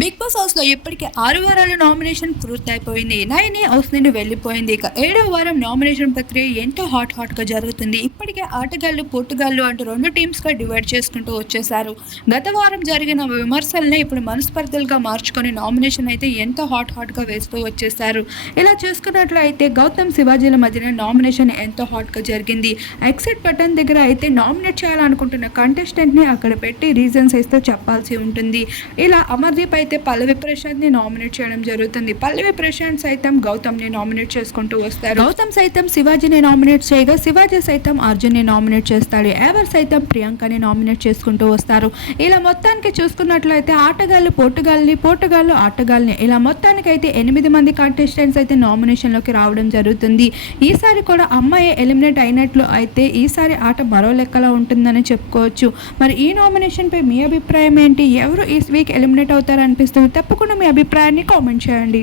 Big boss హౌస్లో ఇప్పటికే ఆరు వారాల నామినేషన్ పూర్తయిపోయింది. నైని హౌస్ నుండి వెళ్ళిపోయింది. ఇక ఏడవ వారం నామినేషన్ ప్రక్రియ ఎంతో హాట్ హాట్గా జరుగుతుంది. ఇప్పటికే ఆటగాళ్ళు పోటుగాళ్ళు అంటూ రెండు టీమ్స్గా డివైడ్ చేసుకుంటూ వచ్చేసారు గత వారం జరిగిన విమర్శల్ని ఇప్పుడు మనస్పర్ధలుగా మార్చుకొని నామినేషన్ అయితే ఎంతో హాట్ హాట్గా వేస్తూ వచ్చేసారు ఇలా చూసుకున్నట్లయితే గౌతమ్ శివాజీల మధ్యన నామినేషన్ ఎంతో హాట్గా జరిగింది. ఎక్సిట్ బటన్ దగ్గర అయితే నామినేట్ చేయాలనుకుంటున్న కంటెస్టెంట్ని అక్కడ పెట్టి రీజన్స్ అయితే చెప్పాల్సి ఉంటుంది. ఇలా అమర్దీప్ అయితే పల్లవి ప్రశాంత్ని నామినేట్ చేయడం జరుగుతుంది. పల్లవి ప్రశాంత్ సైతం గౌతమ్ని నామినేట్ చేసుకుంటూ వస్తారు. గౌతమ్ సైతం శివాజీని నామినేట్ చేయగా శివాజీ సైతం అర్జున్ని నామినేట్ చేస్తాడు. ఎవరు సైతం ప్రియాంకని నామినేట్ చేసుకుంటూ వస్తారు? ఇలా మొత్తానికి చూసుకున్నట్లయితే ఆటగాళ్ళు పోటుగాళ్ళని పోటుగాళ్ళు ఆటగాళ్ళని. ఇలా మొత్తానికి అయితే ఎనిమిది మంది కంటెస్టెంట్స్ అయితే నామినేషన్లోకి రావడం జరుగుతుంది. ఈసారి కూడా అమ్మాయి ఎలిమినేట్ అయినట్లు అయితే ఈసారి ఆట మరో లెక్కలో ఉంటుందని చెప్పుకోవచ్చు. మరి ఈ నామినేషన్ పై మీ అభిప్రాయం ఏంటి? ఎవరు ఈ వీక్ ఎలిమినేట్ అవుతారు అనిపిస్తుంది తప్పకుండా మీ అభిప్రాయాన్ని కామెంట్ చేయండి.